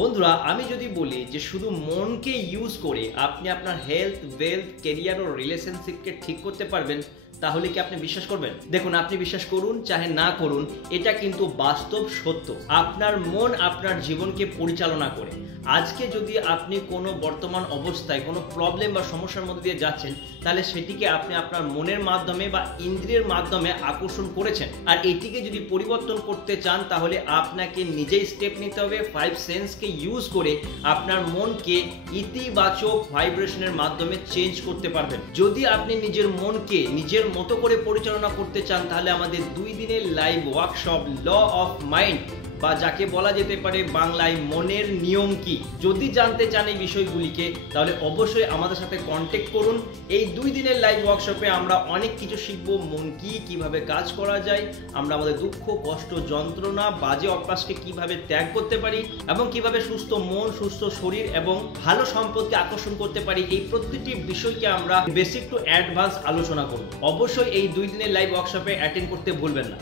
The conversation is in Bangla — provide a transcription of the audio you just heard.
বন্ধুরা, আমি যদি বলি যে শুধু মনকে ইউজ করে আপনি আপনার হেলথ, ওয়েলথ, ক্যারিয়ার ও রিলেশনশিপকে ঠিক করতে পারবেন, তাহলে কি আপনি বিশ্বাস করবেন? দেখুন, আপনি বিশ্বাস করুন চাহে না করুন, এটা কিন্তু বাস্তব সত্য। আপনার মন আপনার জীবনকে পরিচালনা করে। আজকে যদি আপনি কোনো বর্তমান অবস্থায় কোনো প্রবলেম বা সমস্যার মধ্যে দিয়ে যাচ্ছেন, তাহলে সেটিকে আপনি আপনার মনের মাধ্যমে বা ইন্দ্রিয়ের মাধ্যমে আকর্ষণ করেছেন। আর এটিকে যদি পরিবর্তন করতে চান, তাহলে আপনাকে নিজেই স্টেপ নিতে হবে। 5 সেন্সকে ইউজ করে আপনার মনকে ইতিবাচক ভাইব্রেশনের মাধ্যমে চেঞ্জ করতে পারবেন। যদি আপনি নিজের মনকে নিজের মতো করে পরিচালনা করতে চান, তাহলে আমাদের 2 দিনের live workshop law of mind, বা যাকে বলা যেতে পারে বাংলায় মনের নিয়ম কি, যদি জানতে চান এই বিষয়গুলিকে, তাহলে অবশ্যই আমাদের সাথে কন্ট্যাক্ট করুন। এই 2 দিনের লাইভ ওয়ার্কশপে আমরা অনেক কিছু শিখব। মন কি, কিভাবে কাজ করা যায়, আমরা আমাদের দুঃখ, কষ্ট, যন্ত্রণা, বাজে অভ্যাসকে কিভাবে ত্যাগ করতে পারি, এবং কিভাবে সুস্থ মন, সুস্থ শরীর এবং ভালো সম্পদকে আকর্ষণ করতে পারি, এই প্রতিটি বিষয়কে আমরা বেসিক টু অ্যাডভান্স আলোচনা করব। অবশ্যই এই 2 দিনের লাইভ ওয়ার্কশপে অ্যাটেন্ড করতে ভুলবেন না।